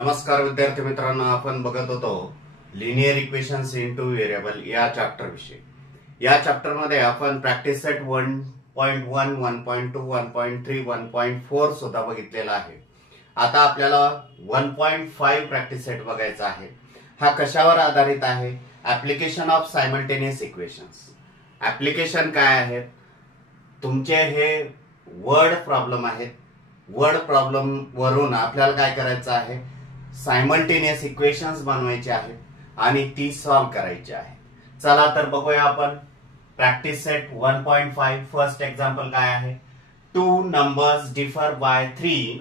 नमस्कार विद्यार्थी मित्रांनो, आपण बघत होतो लिनियर इक्वेशन्स इनटू व्हेरिएबल या चॅप्टर विषयी. या चॅप्टर मध्ये आपण प्रॅक्टिस सेट 1.1, 1.2, 1.3, 1.4 सुद्धा बघितलेला आहे. आता आपल्याला 1.5 प्रॅक्टिस सेट बघायचा आहे. हा कशावर आधारित आहे? Application of simultaneous equations. Application काय आहेत? तुमचे हे वर्ड प्रॉब्लेम आहेत. वर्ड प्रॉब्लेम वरून आपल्याला काय करायचं आहे? सायमल्टेनियस इक्वेशन्स बनवायचे आहेत आणि ती सॉल्व्ह करायची आहे. चला तर बघूया आपण प्रॅक्टिस सेट 1.5. फर्स्ट एक्झाम्पल काय आहे? Two numbers differ by 3.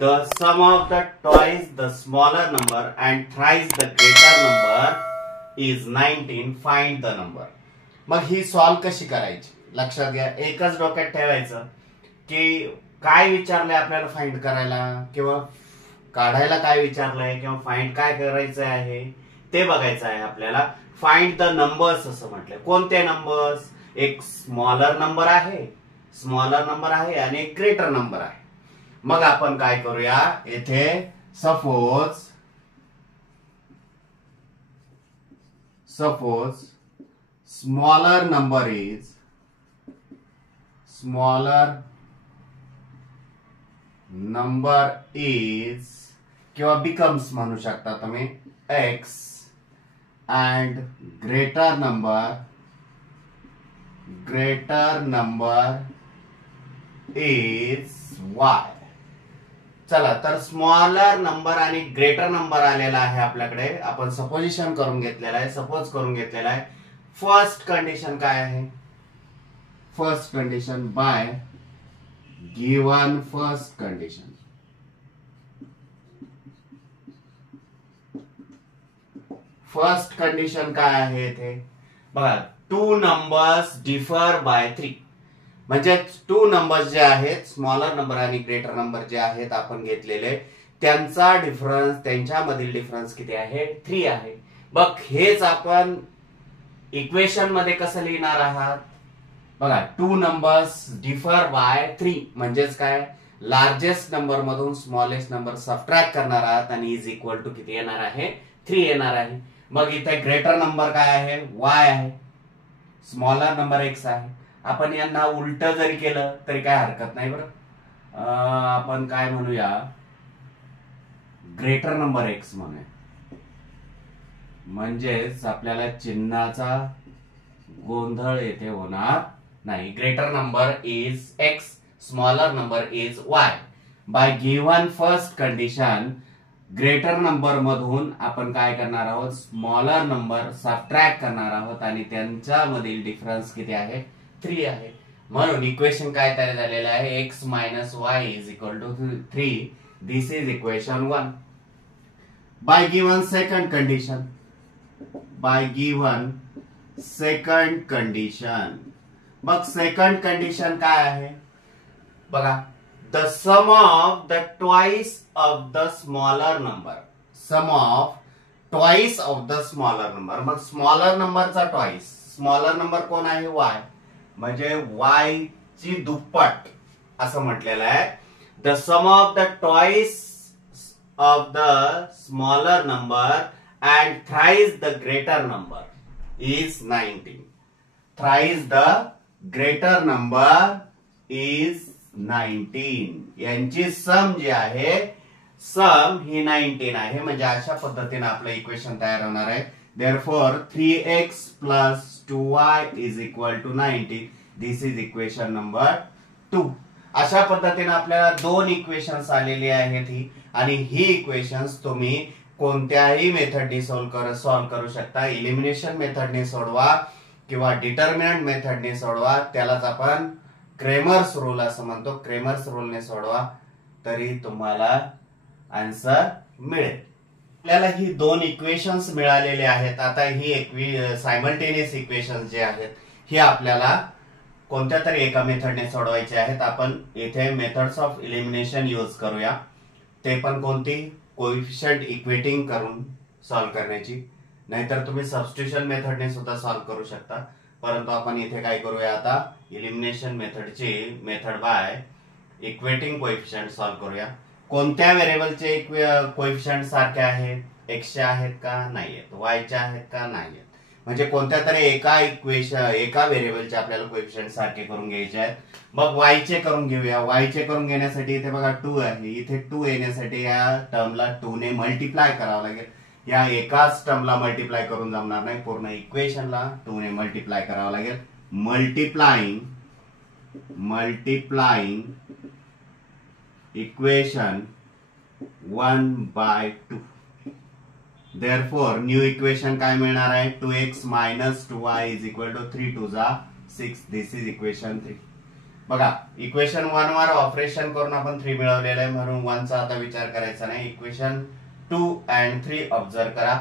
The sum of the twice the smaller number and thrice the greater number is 19. Find the number. मग ही सॉल्व्ह कशी करायची? लक्षात घ्या, एकच डोक्यात ठेवायचं की काय विचारलंय आपल्याला फाइंड करायला, किंवा काढायला काय विचारलंय, किंवा फाइंड काय करायचं आहे ते बघायचं आहे आपल्याला. फाइंड द नंबर्स असं म्हटलंय. कोणते नंबर्स? एक स्मॉलर नंबर आहे आणि एक ग्रेटर नंबर आहे. मग आपण काय करूया, येथे सपोज स्मॉलर नंबर इज किंवा बिकम्स म्हणू शकता तुम्ही x and greater number is y. चला तर स्मॉलर नंबर आणि ग्रेटर नंबर आलेला आहे आपल्याकडे. आपण सपोजिशन करून घेतलेला आहे, सपोज करून घेतलेला आहे. फर्स्ट कंडिशन काय आहे? First condition bye given first condition. First condition काय आहे इथे बघा, टू नंबर्स डिफर बाय 3. म्हणजे टू नंबर्स जे आहेत, स्मॉलर नंबर आणि ग्रेटर नंबर जे आहेत आपण घेतलेले, त्यांचा डिफरन्स, त्यांच्यामधील डिफरन्स किती आहे? 3 आहे. बघ, हेच आपण इक्वेशन मध्ये कसं लिहिणार आहात बघा. टू नंबर्स डिफर बाय 3 म्हणजेच काय? लार्जेस्ट नंबर मधून स्मॉलेस्ट नंबर सबट्रॅक्ट करणार आहात आणि इज इक्वल टू किती येणार आहे? 3 येणार आहे. मग इथे ग्रेटर नंबर काय आहे? y आहे. स्मॉलर नंबर x आहे. आपण यांना उलट जरी केलं तरी काय हरकत नाही बरं. आपण काय म्हणूया, ग्रेटर नंबर x म्हणूया. म्हणजेच आपल्याला चिन्हाचा गोंधळ येथे होणार नाही. Greater number is x, smaller number is y. By given first condition, greater number मधून आपण काय करणार आहोत? स्मॉलर नंबर सबट्रॅक्ट करणार आहोत आणि त्यांच्यामधील डिफरन्स किती आहे? 3 आहे. म्हणून इक्वेशन काय तयार झालेलं आहे? x minus y is equal to 3. This is equation 1. By given second condition, मग सेकंड कंडिशन काय आहे बघा. The sum of the twice of the smaller number. मग स्मॉलर नंबरचा ट्वाइस. स्मॉलर नंबर कोण आहे? y. म्हणजे y ची दुप्पट असं म्हटलेलं आहे. The sum of the twice of the smaller number and thrice the greater number is 19. Thrice the greater number is 19. यांची सम जी आहे, सम ही 19 आहे. म्हणजे अशा पद्धतीने आपलं इक्वेशन तयार होणार आहे. Therefore 3x plus 2y is equal to 19. This is equation number 2. अशा पद्धतीने आपल्याला 2 इक्वेशन्स आलेली आहेत ही. आणि ही इक्वेशन्स तुम्ही कोणत्याही मेथडने सॉल्व्ह करू शकता. इलिमिनेशन मेथडने सोडवा किंवा डिटर्मिनंट मेथडने सोडवा. त्यालाच आपण क्रेमर्स रूल असं म्हणतो. क्रेमर्स रूलने सोडवा तरी तुम्हाला आन्सर मिळेल. आपल्याला ही 2 इक्वेशन्स मिळालेले आहेत. आता ही सायमल्टेनियस इक्वेशन्स जे आहेत, ही आपल्याला कोणत्या तरी एका मेथडने सोडवायचे आहेत. आपण इथे मेथड्स ऑफ इलिमिनेशन यूज करूया. ते पण कोणती? कोएफिशिएंट इक्वेटिंग करून सॉल्व्ह करण्याची. नाहीतर तुम्ही सबस्टिट्यूशन मेथडने सुद्धा सॉल्व्ह करू शकता. परंतु आपण इथे काय करूया, आता elimination method by equating coefficient solve करूया. कोणत्या व्हेरिएबलचे कोएफिशियंट सारखे आहेत, एक्सचे आहेत का नाहीयेत, वायचे आहेत का नाहीयेत. म्हणजे कोणत्या तरी एका व्हेरिएबलचे आपल्याला कोएफिशियंट सारखे करून घ्यायचे आहेत. मग वायचे करून घेऊया. वायचे करून घेण्यासाठी इथे बघा 2 आहे, इथे 2 येण्यासाठी या टर्मला 2 ने मल्टिप्लाय करावं लागेल. या एकाच टर्मला मल्टिप्लाय करून जमणार नाही, पूर्ण इक्वेशनला 2 ने मल्टिप्लाय करावं लागेल. Multiplying equation 1/2. Therefore new equation काय मिळणार आहे, 2x - 2y = 3 2 6. This is equation 3. बघा इक्वेशन 1 वर ऑपरेशन करून आपण 3 मिळवलेलं आहे, म्हणून 1 चा आता विचार करायचा नाही. इक्वेशन 2 आणि 3 ऑब्झर्व करा.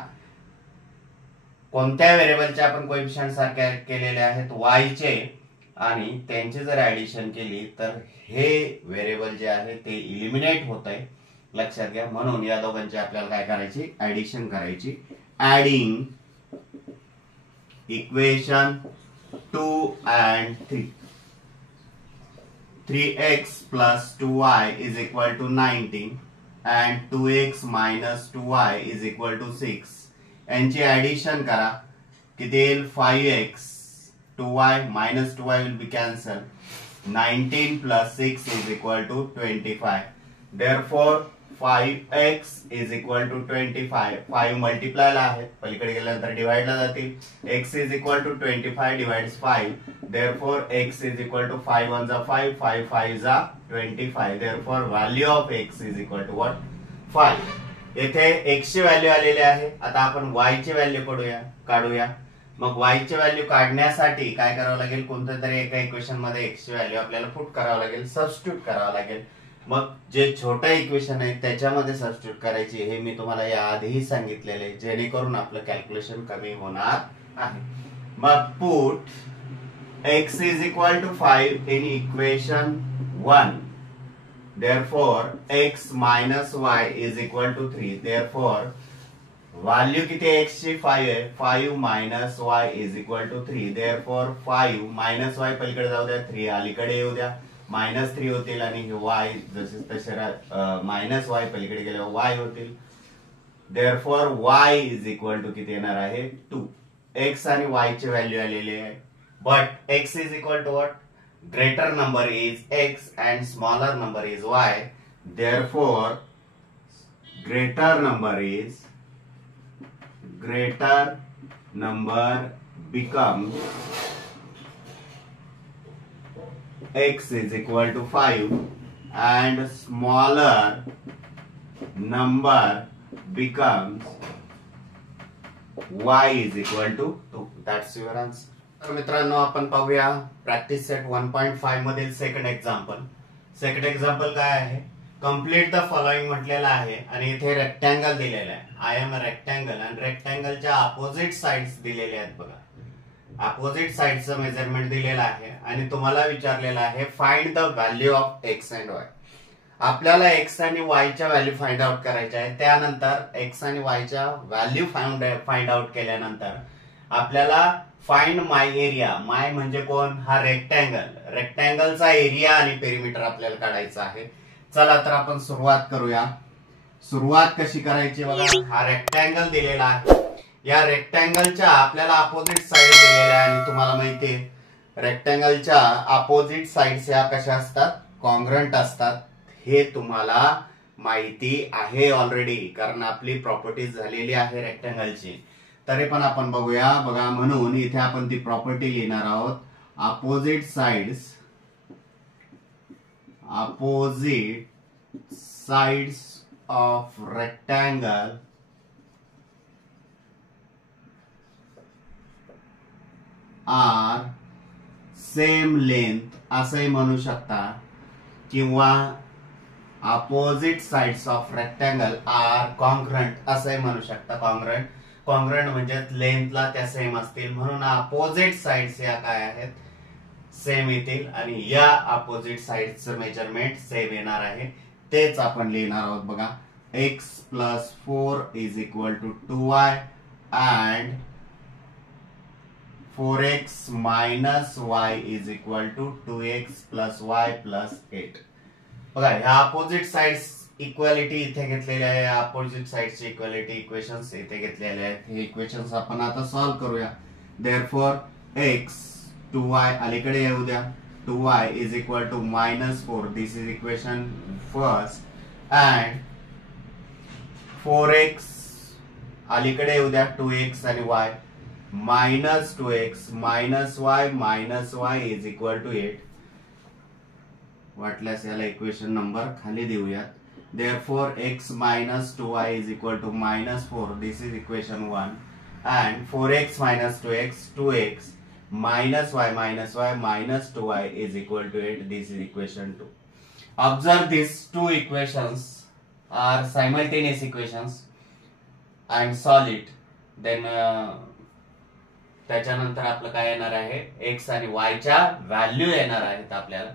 कोणत्या व्हेरिएबलचे आपण कोएफिशियंट सारखे केलेले आहेत, y चे, आणि त्यांची जर ऍडिशन केली तर हे व्हेरिएबल जे आहे ते इलिमिनेट होत आहे, लक्षात घ्या. म्हणून या दोघांची आपल्याला काय करायची, ऍडिशन करायची. Adding equation 2 and 3. 3x + 2y = 19 and 2x - 2y = 6. यांची ऍडिशन करा. किती येईल, 5x 2y - 2y will be cancelled. 19 + 6 = 25. Therefore 5x = 25. 5 मल्टिप्लायला आहे, पलीकडे गेल्यानंतर डिवाइडला जातील. x = 25 divides 5. Therefore x = 5 1 = 5, 5 5 = 25. Therefore value of x = what, 5. येथे x ची व्हॅल्यू आलेली आहे. आता आपण y ची व्हॅल्यू काढूया. मग y ची व्हॅल्यू काढण्यासाठी काय करावं लागेल, कोणत्या तरी एका इक्वेशन मध्ये x ची व्हॅल्यू आपल्याला पुट करावं लागेल, सबस्टिट्यूट करावं लागेल. मग जे छोटं इक्वेशन आहे त्याच्यामध्ये सबस्टिट्यूट करायची, हे मी तुम्हाला याआधीही सांगितलेले, जेणेकरून आपलं कॅल्क्युलेशन कमी होणार आहे. मग put x = 5 in equation 1. Therefore x - y = 3. Therefore value किती आहे x ची, 5 आहे. 5 - y = 3. Therefore 5 - y पलीकडे जाऊ द्या, 3 अलीकडे येऊ द्या, -3 होतील आणि y जसे तसे -y पलीकडे गेल्यावर y होतील. Therefore y = किती येणार आहे, 2. x आणि y ची व्हॅल्यू आलेली आहे. But x = what, greater number is x and smaller number is y. Therefore greater number becomes x = 5 and smaller number becomes y = 2. That's your answer. तर मित्रांनो आपण पाहूया प्रॅक्टिस सेट 1.5 मधील सेकंड एक्झाम्पल काय आहे. कंप्लीट द फॉलोइंग म्हटलेलं आहे आणि इथे रेक्टँगल दिलेला आहे. आय एम अ रेक्टँगल आणि रेक्टँगलच्या अपोजिट साइड्स दिलेल्या आहेत. बघा अपोजिट साइडचं मेजरमेंट दिलेलं आहे आणि तुम्हाला विचारलेलं आहे find the value of x and Y. आपल्याला एक्स आणि वायच्या व्हॅल्यू फाइंड आउट करायच्या आहे. त्यानंतर एक्स आणि वायच्या व्हॅल्यू फाइंड आउट केल्यानंतर आपल्याला फाइंड माय एरिया. माय म्हणजे कोण, हा रेक्टँगलचा एरिया आणि पेरिमीटर आपल्याला काढायचा आहे. चला तर आपण सुरुवात करूया. सुरुवात कशी करायची बघा, हा रेक्टँगल दिलेला आहे. या रेक्टँगलच्या आपल्याला अपोजिट साइड दिलेल्या आहे आणि तुम्हाला माहिती आहे रेक्टँगलच्या अपोजिट साइड्स या कशा असतात, कॉन्ग्रंट असतात. हे तुम्हाला माहिती आहे ऑलरेडी, कारण आपली प्रॉपर्टीज झालेली आहे रेक्टँगलची. तरी पण आपण बघूया. बघा म्हणून इथे आपण ती प्रॉपर्टी लिहिणार आहोत. Opposite sides of rectangle are same length असंही म्हणू शकता, किंवा opposite sides of rectangle are congruent असंही म्हणू शकता. कॉन्ग्रंट म्हणजे लेंथला त्या सेम असतील, म्हणून अपोजिट साइड्स या काय आहेत, सेम येतील आणि या अपोजिट साइड्सचं मेजरमेंट सेम येणार आहे. तेच आपण लिहिणार आहोत. बघा x + 4 = 2y and 4x - y = 2x + y + 8. बघा ह्या अपोजिट साइड्स इक्वालिटी इथे घेतलेली आहे, अपोजिट साइडची इक्वालिटी इक्वेशन्स इथे घेतलेले आहेत. हे इक्वेशन्स आपण आता सॉल्व्ह करूया. देअरफॉर x 2y अलीकडे येऊ द्या. 2y is equal to -4. This is equation first. And 4x अलीकडे येऊ द्या. 2x आणि y -2x -y is equal to 8. वाटल्यास याला इक्वेशन नंबर खाली देऊयात. Therefore x minus 2y is equal to -4. This is equation 1. And 4x minus 2x 2x minus y minus 2y is equal to 8. This is equation 2. Observe these two equations are simultaneous equations and solve it. Then त्याच्यानंतर आपलं काय येणार आहे, x आणि y च्या value येणार आहेत आपल्याला.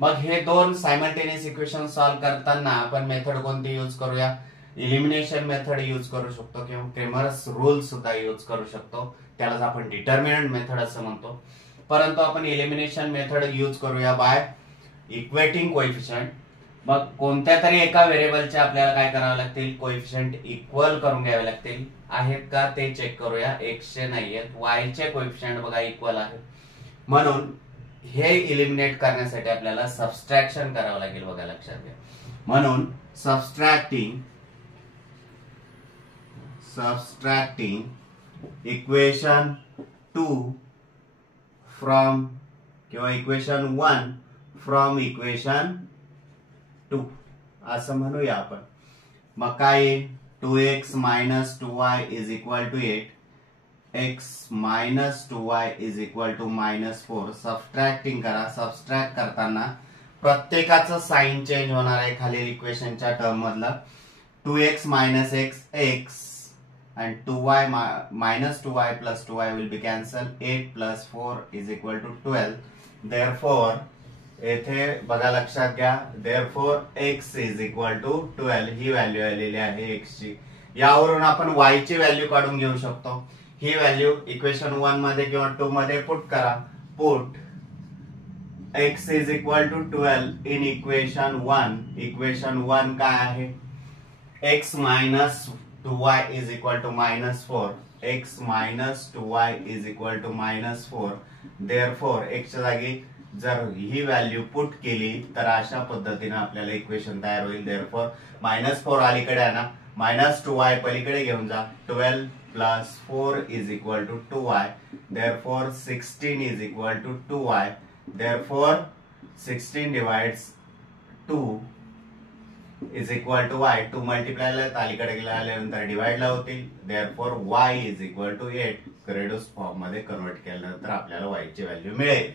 मग हे दोन सायमल्टेनियस इक्वेशन सॉल्व्ह करताना आपण मेथड कोणती यूज करूया? इलिमिनेशन मेथड यूज करू शकतो किंवा क्रेमर्स रूल सुद्धा यूज करू शकतो. त्यालाच आपण डिटर्मिनंट मेथड असं म्हणतो. परंतु आपण इलिमिनेशन मेथड यूज करूया बाय इक्वेटिंग कोएफिशियंट. मग कोणत्या तरी एका व्हेरिएबलचे आपल्याला काय करावे लागतील, कोएफिशियंट इक्वल करून घ्यावे लागतील. आहेत का ते चेक करूया. x चे नाहीयेत, y चे कोएफिशियंट बघा इक्वल आहे. म्हणून हे इलिमिनेट करण्यासाठी आपल्याला सबस्ट्रॅक्शन करावं लागेल. बघा लक्षात घ्या. म्हणून सबस्ट्रॅक्टिंग इक्वेशन 2 फ्रॉम किंवा इक्वेशन 1 फ्रॉम इक्वेशन 2 असं म्हणूया आपण. मग काय 2x minus 2y is equal to 8. x minus 2y is equal to -4. Subtracting करा. सबस्ट्रॅक्ट करताना प्रत्येकाचं साइन चेंज होणार आहे खालील इक्वेशनच्या टर्म मधला. 2x minus x and 2y minus 2y plus 2y will be cancelled. 8 plus 4 is equal to 12. Therefore येथे बघा लक्षात घ्या. Therefore x is equal to 12 he value आलेली आहे x ची. यावरून आपण y ची व्हॅल्यू काढून घेऊ शकतो. ही व्हॅल्यू इक्वेशन 1 मध्ये किंवा 2 मध्ये पुट करा. Put x is equal to 12 in equation 1. Equation 1 काय आहे, x minus 2y is equal to -4. x minus 2y is equal to -4. Therefore x च्या जागी जर ही व्हॅल्यू पुट केली तर अशा पद्धतीने आपल्याला इक्वेशन तयार होईल. देअरफॉर -4 अलीकडे आणा, -2y पलीकडे घेऊन जा. 12 plus 4 is equal to 2y. Therefore 16 is equal to 2y. Therefore 16 divides 2 is equal to y. 2 multiply ला अलीकडे गेल्यानंतर डिवाइड ला होतील. Therefore y is equal to 8. Reduce form मध्ये कन्वर्ट केल्यानंतर आपल्याला y ची व्हॅल्यू मिळेल.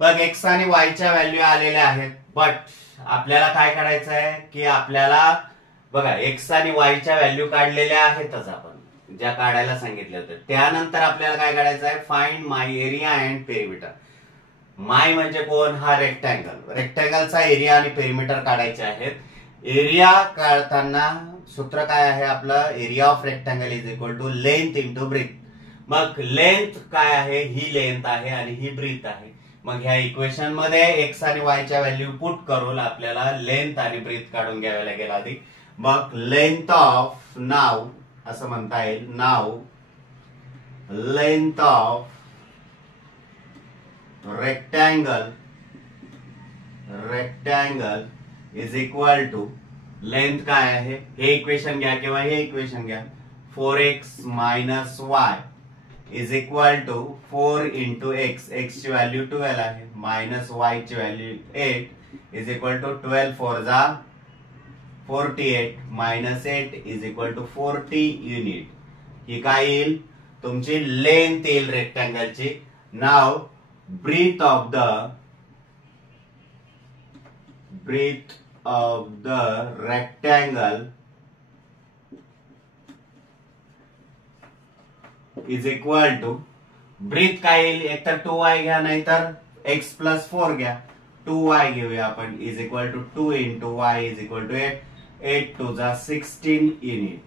बघ x आणि y च्या व्हॅल्यू आलेल्या आहेत. बट आपल्याला काय करायचं आहे की आपल्याला बघा x आणि y च्या व्हॅल्यू काढलेल्या आहेतच आपण ज्या काढायला सांगितले होते. त्यानंतर आपल्याला काय काढायचं आहे, find my area and perimeter. My म्हणजे कोण, हा रेक्टँगल. रेक्टँगलचा एरिया आणि पेरिमीटर काढायचे आहेत. एरिया काढताना सूत्र काय आहे आपलं, area of rectangle is equal to length into breadth. मग लेंथ काय आहे, ही लेंथ आहे आणि ही ब्रीथ आहे. मग ह्या इक्वेशन मध्ये x आणि y च्या व्हॅल्यू पुट करून आपल्याला लेंथ आणि ब्रीथ काढून घ्यावे लागेल आधी. मग लेंथ ऑफ नाव असं म्हणता येईल. नाव length of rectangle is equal to length काय आहे, हे इक्वेशन घ्या किंवा हे इक्वेशन घ्या. 4x minus y is equal to 4 into x. x ची व्हॅल्यू 12 आहे मायनस y ची व्हॅल्यू 8 इज इक्वल टू 12 4 जा 48 minus 8 is equal to 40 unit. ही काय येईल, तुमची लेंथ येईल रेक्टँगलची. नाव breadth of the rectangle is equal to breadth काय येईल, एकतर 2y घ्या नाहीतर x प्लस 4 घ्या. 2y घेऊया आपण is equal to 2 into y is equal to 8. 8 two जा 16 युनिट.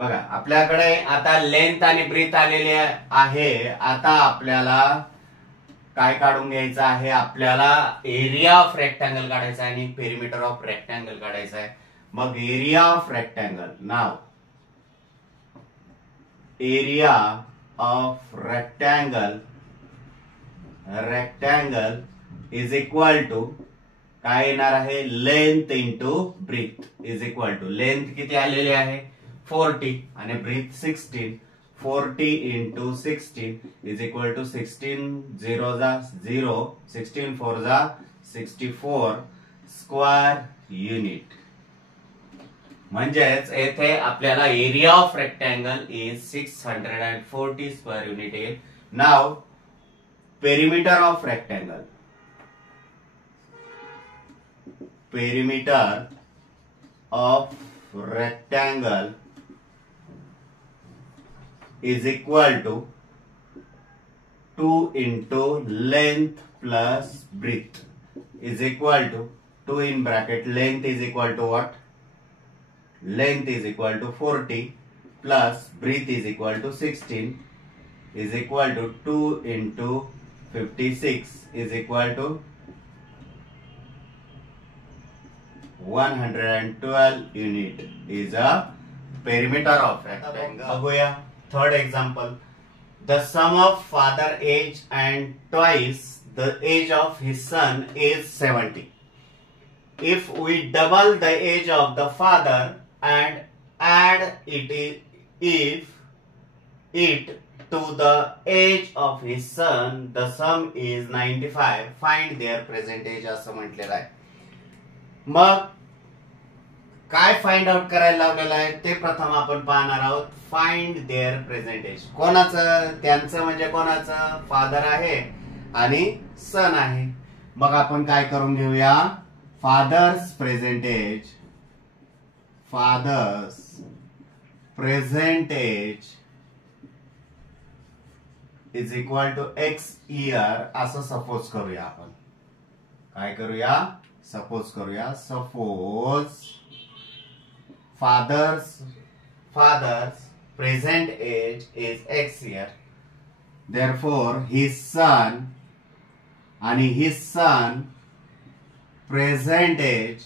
बघा आपल्याकडे आता लेंथ आणि ब्रीथ आलेली आहे. आता आपल्याला काय काढून घ्यायचं आहे आपल्याला, एरिया ऑफ रेक्टँगल काढायचा आहे आणि पेरिमीटर ऑफ रेक्टँगल काढायचा आहे. मग एरिया ऑफ रेक्टँगल, नाव area of rectangle is equal to काय येणार आहे, length into breadth is equal to, length किती आलेली आहे 40 आणि breadth 16, 40 into 16 is equal to 16 0 जा 0, 16 4 जा 64 स्क्वेअर युनिट. म्हणजेच येथे आपल्याला area of rectangle is 640 square unit येईल. नाव perimeter of rectangle, perimeter of rectangle is equal to 2 into length plus breadth is equal to 2 in bracket, length is equal to what, length is equal to 40 plus breadth is equal to 16 is equal to 2 into 56 is equal to 112 unit is a perimeter of rectangle. बघूया third example. The sum of father age and twice the age of his son is 70. If we double the age of the father and add it to the age of his son, the sum is 95. Find their present age असं म्हटलेलं आहे. मग काय find out करायला लावलेलं आहे ते प्रथम आपण पाहणार आहोत. फाइंड देअर प्रेझेंट एज, कोणाचं, त्यांचं म्हणजे कोणाचं, फादर आहे आणि सन आहे. मग आपण काय करून घेऊया, father's present age, father's present age is equal to x year असं सपोज करूया. आपण काय करूया, सपोज करूया, suppose father's present age is x year, therefore his son present age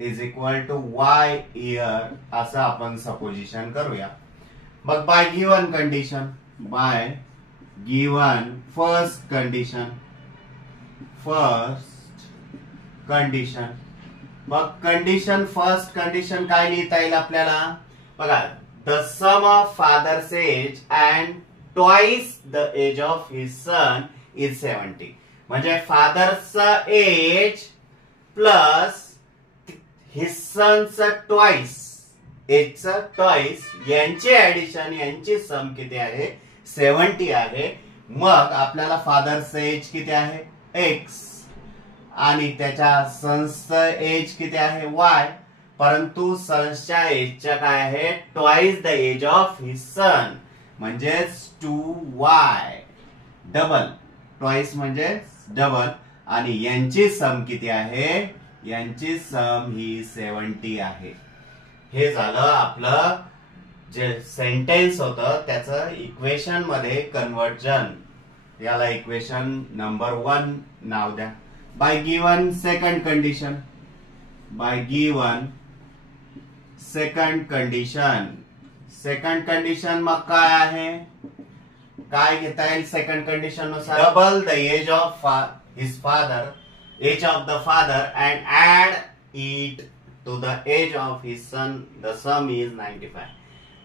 is equal to y year असं आपण सपोजिशन करूया. मग बाय गिवन फर्स्ट कंडिशन, मग कंडिशन फर्स्ट कंडिशन काय लिहिता येईल आपल्याला, बघा, the sum of father's age and twice the age of his son is 70. म्हणजे फादरचा एज प्लस हिज सनचा ट्वाइस, एजचा ट्वाइस, यांचे ऍडिशन, यांची सम किती आहे 70 आहे. मग आपल्याला फादरचं एज किती आहे एक्स आणि त्याच्या सन्सचं एज किती आहे वाय, परंतु सन्सच्या एजच्या काय आहे twice the age of his son, म्हणजेच 2y, डबल, ट्वाइस म्हणजे डबल, आणि यांची सम किती आहे, यांची सम ही 70 आहे. हे झालं आपलं जे सेंटेन्स होतं त्याचं इक्वेशन मध्ये कन्वर्जन. याला इक्वेशन नंबर 1 नाव द्या. बाय गिवन सेकंड कंडिशन मग काय आहे, काय घेता येईल सेकंड कंडिशन नुसार, double the age of his father, age of the father and add it to the age of his son, the sum is 95.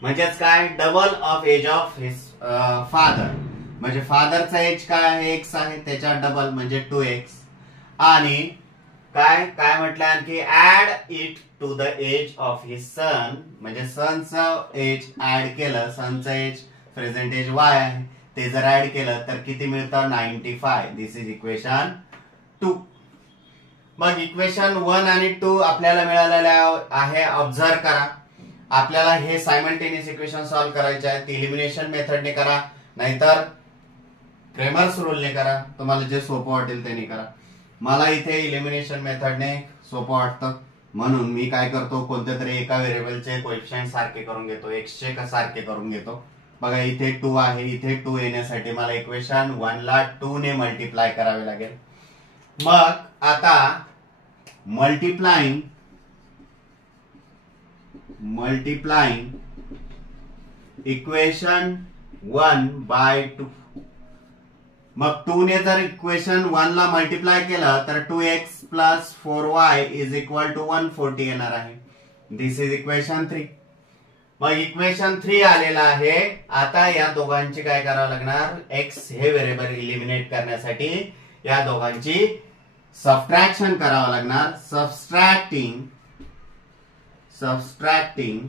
म्हणजेच काय, double of age of his father, म्हणजे फादरचा एज काय आहे x आहे, त्याच्या double म्हणजे 2x, आणि काय काय म्हटलं आणखी, add it to the age of his son, म्हणजे सनचं एज ऍड केलं, सनचं एज प्रेझेंट एज वाय आहे, ते जर ऍड केलं तर किती मिळतं 95. This is equation 2. मग इक्वेशन 1 आणि 2 आपल्याला मिळालेलं आहे. ऑब्झर्व करा, आपल्याला हे सायमल्टेनियस इक्वेशन सॉल्व्ह करायचे आहेत. इलिमिनेशन मेथडने करा, नाहीतर क्रेमर्स रूलने करा, तुम्हाला जे सोपं वाटेल त्याने करा. मला इथे इलिमिनेशन मेथडने सोपं वाटतं, म्हणून मी काय करतो, कोणत्या तरी एका व्हेरिएबलचे कोएफिशिएंट सारखे करून घेतो, एक्सचे सारखे करून घेतो. बघा इथे 2 आहे, इथे 2 येण्यासाठी मला इक्वेशन 1 ला 2 ने मल्टिप्लाय करावे लागेल. मग आता मल्टिप्लाइंग इक्वेशन 1 बाय 2. मग 2 ने जर इक्वेशन 1 ला मल्टिप्लाय केलं तर 2x plus 4y is equal to 140 येणार आहे. दिस इज इक्वेशन 3. मग इक्वेशन 3 आलेला आहे. आता या दोघांची काय करावं लागणार, x हे व्हेरिएबल इलिमिनेट करण्यासाठी या दोघांची सबट्रॅक्शन करावं लागणार. Subtracting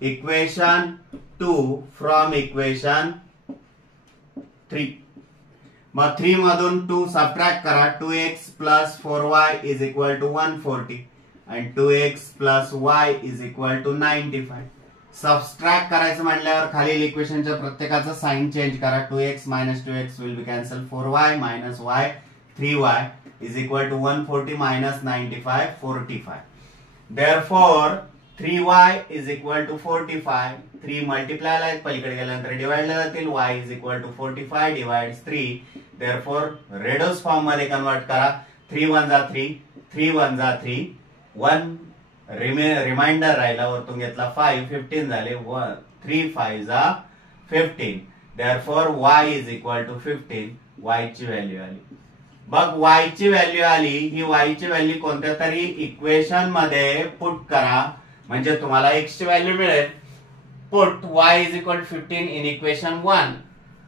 equation 2 from equation 3. मग 3 मधून 2 सबट्रॅक्ट करा. 2x plus 4y is equal to 140 आणि 2x plus y is equal to 95. Subtract करायचं म्हटल्यावर खालील इक्वेशनच्या प्रत्येकाचं साइन चेंज करा. 2x minus 2x will be cancel. 4y minus y 3y is equal to 140 minus 95 45. Therefore 3y is equal to 45. 3 मल्टिप्लायला आहेत, पलीकडे गेल्यानंतर डिवाइडला जातील. y is equal to 45 divides 3. Therefore रेडोस फॉर्म मध्ये कन्वर्ट करा. 3 1 जा 3, 3 1 जा 3, 1 रिमाइंडर राहिला, वरतून घेतला 5, 15 झाले. 3 5 जा 15. Therefore y is equal to 15. y ची व्हॅल्यू आली. बघ y ची व्हॅल्यू आली. ही y ची व्हॅल्यू कोणत्या तरी इक्वेशन मध्ये पुट करा म्हणजे तुम्हाला x ची व्हॅल्यू मिळेल. Put y is equal to 15 in equation 1.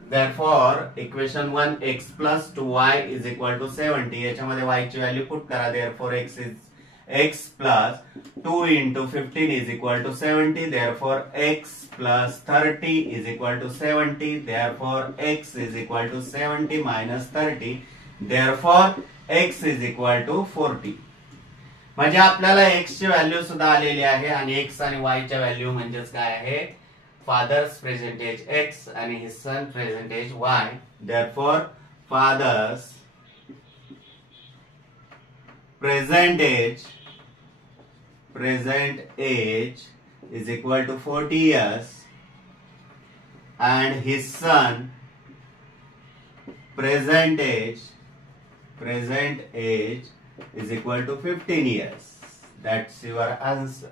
Therefore equation 1 x plus 2y is equal to 70. याच्यामध्ये y ची व्हॅल्यू पुट करा. Therefore x plus 2 into 15 is equal to 70. Therefore x plus 30 is equal to 70. Therefore x is equal to 70 minus 30. Therefore x is equal to 40. म्हणजे आपल्याला x ची value सुद्धा आलेली आहे आणि x आणि y च्या व्हॅल्यू म्हणजेच काय आहे, फादर्स प्रेझेंटेज x आणि his son present age y. Therefore father's present age is equal to 40 years and his son present age is equal to 15 years. That's your answer.